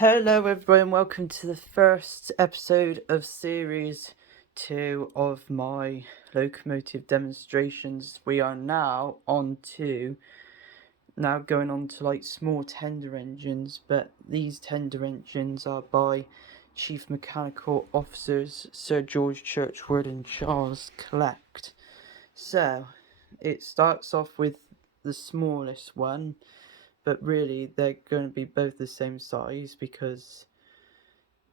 Hello everyone, welcome to the first episode of series 2 of my locomotive demonstrations. We are now going on to like small tender engines, but these tender engines are by Chief Mechanical Officers Sir George Churchward and Charles Collect. So it starts off with the smallest one, but really they're going to be both the same size because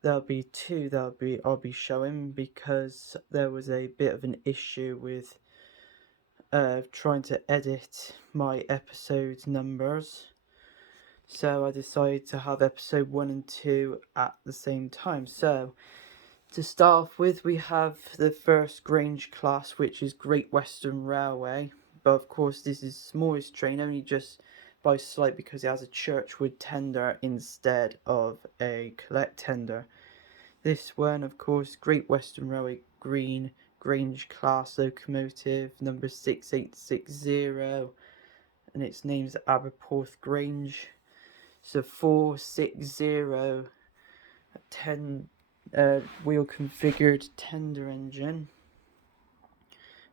there'll be two I'll be showing, because there was a bit of an issue with trying to edit my episode numbers, so I decided to have episode 1 and 2 at the same time. So to start off with, we have the first Grange Class, which is Great Western Railway, but of course this is the smallest train, only just by slight, because it has a Churchward tender instead of a Collect tender. This one, of course, Great Western Railway Green, Grange Class locomotive, number 6860, and its name's Aberporth Grange. It's a 460 10 wheel configured tender engine.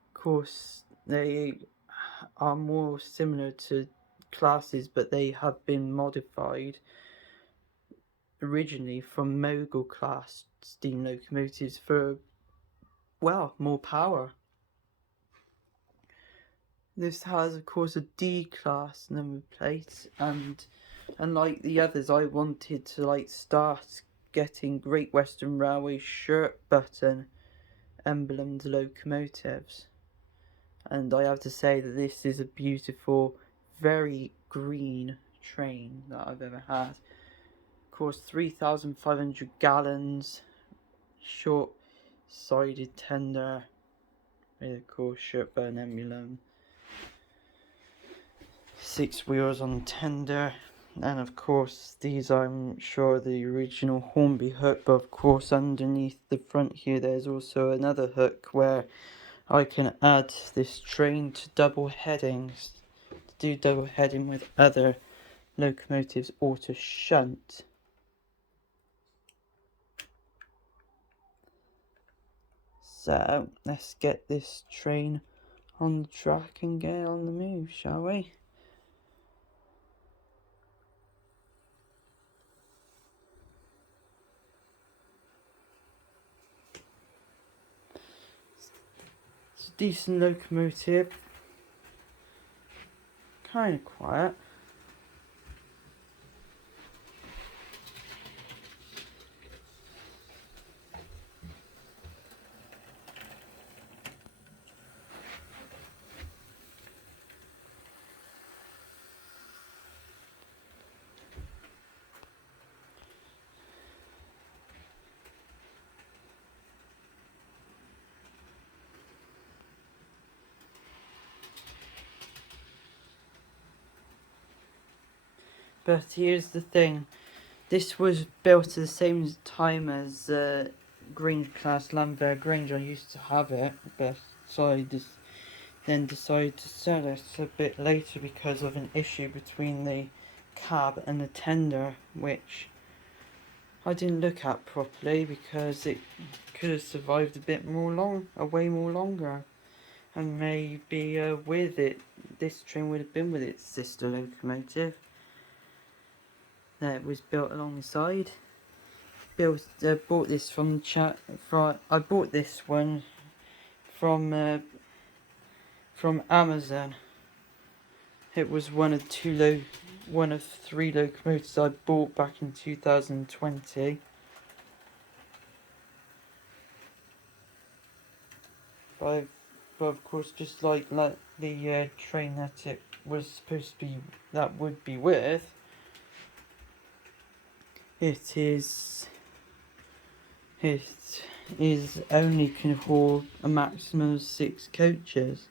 Of course, they are more similar to classes, but they have been modified originally from Mogul class steam locomotives for, well, more power. This has, of course, a D class number plate, and unlike the others, I wanted to start getting Great Western Railway shirtbutton emblemed locomotives, and I have to say that this is a beautiful, very green train that I've ever had. Of course, 3,500 gallons, short-sided tender, with of course shirtbutton emblem. 6 wheels on tender, and of course these, I'm sure, the original Hornby hook, but of course underneath the front here there's also another hook where I can add this train to double headings, to do double heading with other locomotives or to shunt. So let's get this train on the track and get on the move, shall we? It's a decent locomotive, kind of quiet. But here's the thing, this was built at the same time as Grange Class Grange. I used to have it, but so I then decided to sell it a bit later because of an issue between the cab and the tender, which I didn't look at properly because it could have survived way more longer. And maybe with it, this train would have been with its sister locomotive that was built alongside. Bought this from I bought this one from Amazon. It was one of 3 locomotives I bought back in 2020. But of course, just like the train that it was supposed to be, that would be with, it is only can hold a maximum of 6 coaches.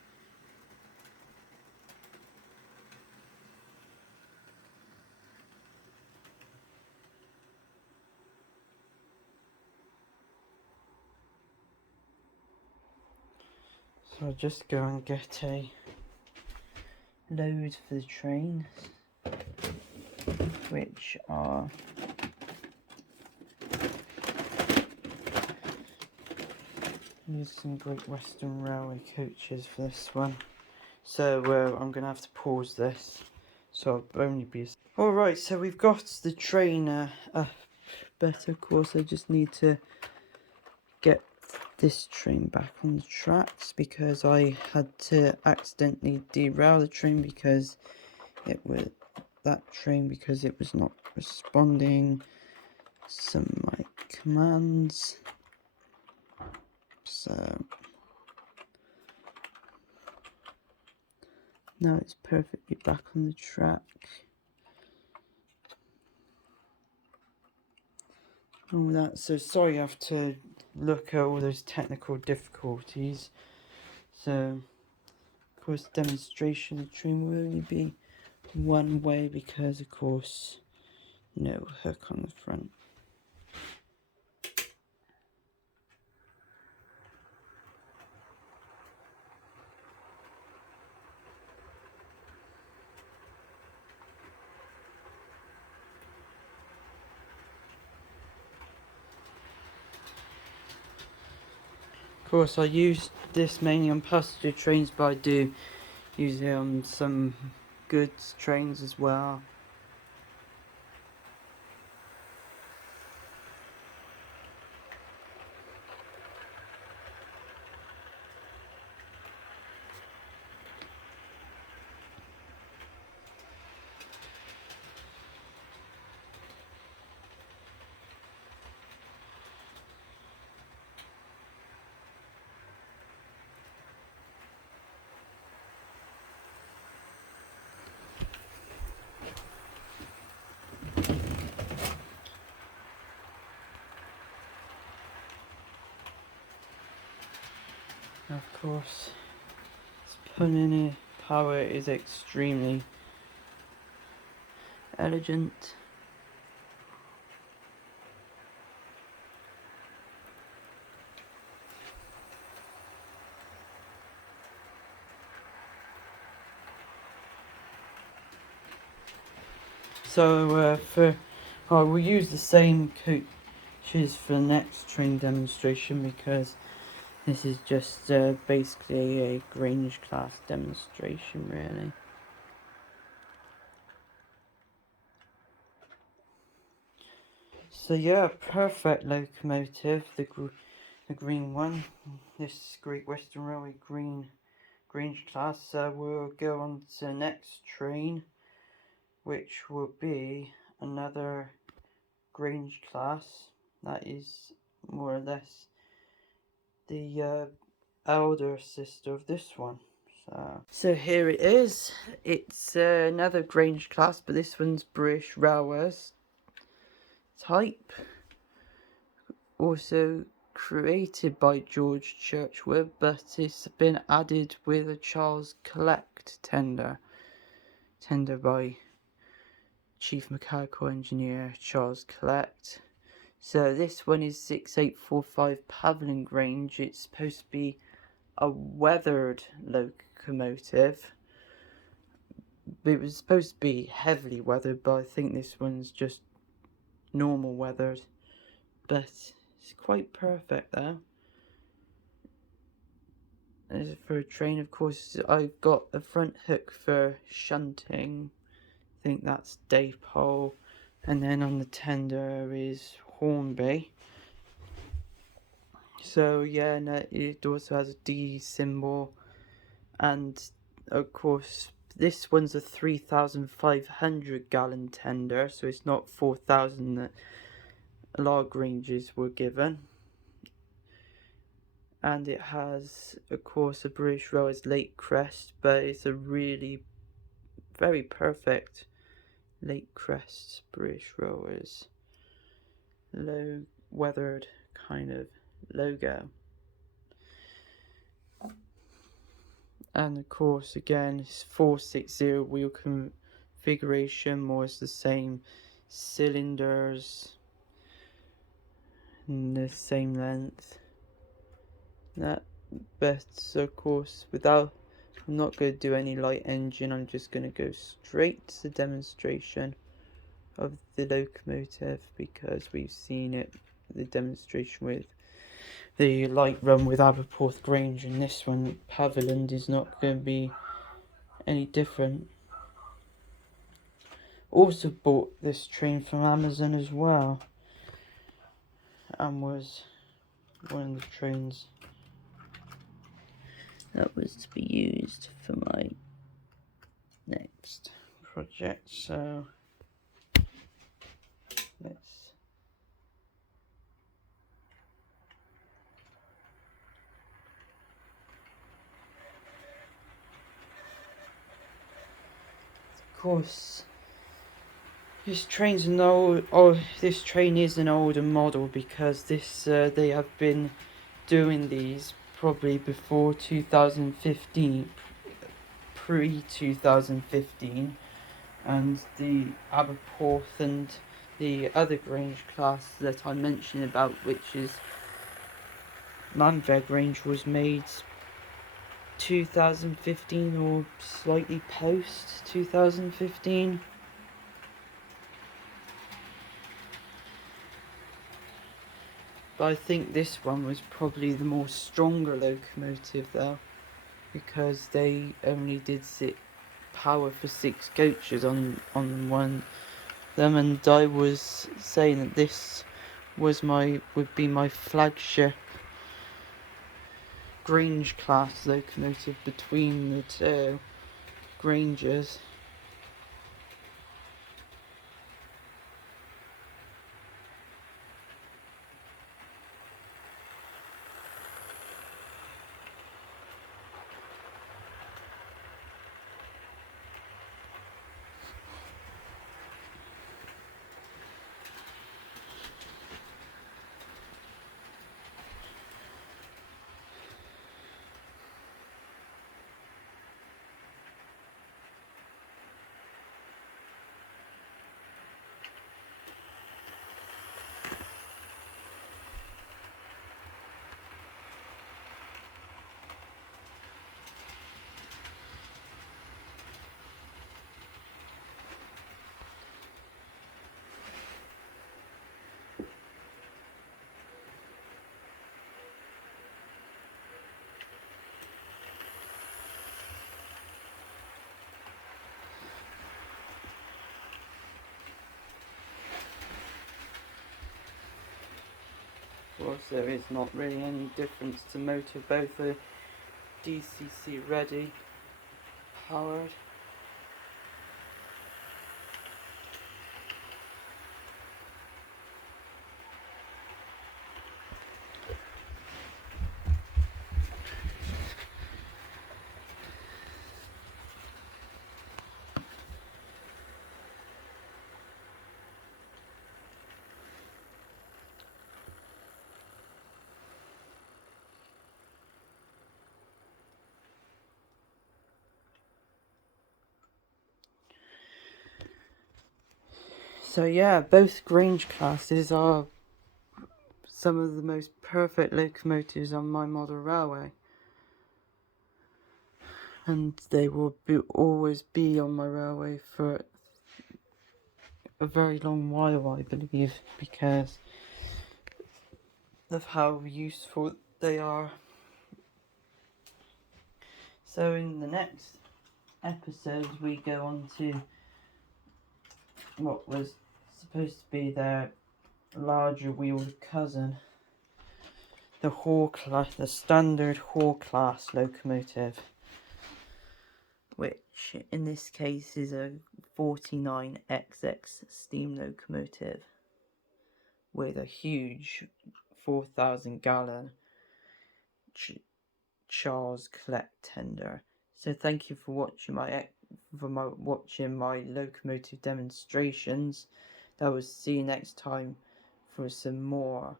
So I'll just go and get a load for the train, which are There's some Great Western Railway coaches for this one. So I'm going to have to pause this. So I'll only be... Alright, so we've got the train up better. Of course, I just need to get this train back on the tracks because I had to accidentally derail the train because it was not responding some of my commands. So now it's perfectly back on the track. All that, so sorry I have to look at all those technical difficulties. So of course demonstration of the train will only be one way because of course no hook on the front. Of course I use this mainly on passenger trains, but I do use it on some goods trains as well. Of course, this pulling power is extremely elegant. So we'll use the same coaches for the next train demonstration because this is just basically a Grange Class demonstration really. So yeah, perfect locomotive, the green one, this Great Western Railway Green Grange Class. We'll go on to the next train, which will be another Grange Class. That is more or less the elder sister of this one. So here it is. It's another Grange Class, but this one's British Railways type. Also created by George Churchward, but it's been added with a Charles Collect tender by Chief Mechanical Engineer Charles Collect. So this one is 6845 Paviland Grange. It's supposed to be a weathered locomotive. It was supposed to be heavily weathered, but I think this one's just normal weathered. But it's quite perfect though. As for a train, of course, I've got a front hook for shunting. I think that's Daypole. And then on the tender is Hornby. So yeah, and it also has a D symbol. And of course, this one's a 3,500 gallon tender, so it's not 4,000 that a lot of Granges were given. And it has, of course, a British Railways Late Crest, but it's a really very perfect Late Crests British Railways low weathered kind of logo. And of course, again, it's 460 wheel configuration, more it's the same cylinders and the same length. But of course, I'm not going to do any light engine. I'm just going to go straight to the demonstration of the locomotive because we've seen it, the demonstration with the light run with Aberporth Grange, and this one, Paviland, is not going to be any different. Also bought this train from Amazon as well, and was one of the trains that was to be used for my next project. So let's of course this train's an old, this train is an older model, because this they have been doing these probably before 2015, pre-2015, and the Aberporth and the other Grange Class that I'm mentioning about, which is Landwehr Grange, was made 2015 or slightly post 2015. But I think this one was probably the more stronger locomotive though, because they only did power for 6 coaches on one them, and I was saying that this would be my flagship Grange Class locomotive between the two Granges. Of course, there is not really any difference to motor, both are DCC ready, powered. So yeah, both Grange Classes are some of the most perfect locomotives on my model railway, and they will always be on my railway for a very long while, I believe, because of how useful they are. So in the next episode we go on to what was supposed to be their larger wheeled cousin, the standard Hall class locomotive, which in this case is a 49XX steam locomotive with a huge 4,000 gallon Charles collect tender. So thank you for watching my locomotive demonstrations. I will see you next time for some more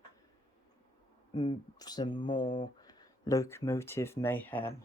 locomotive mayhem.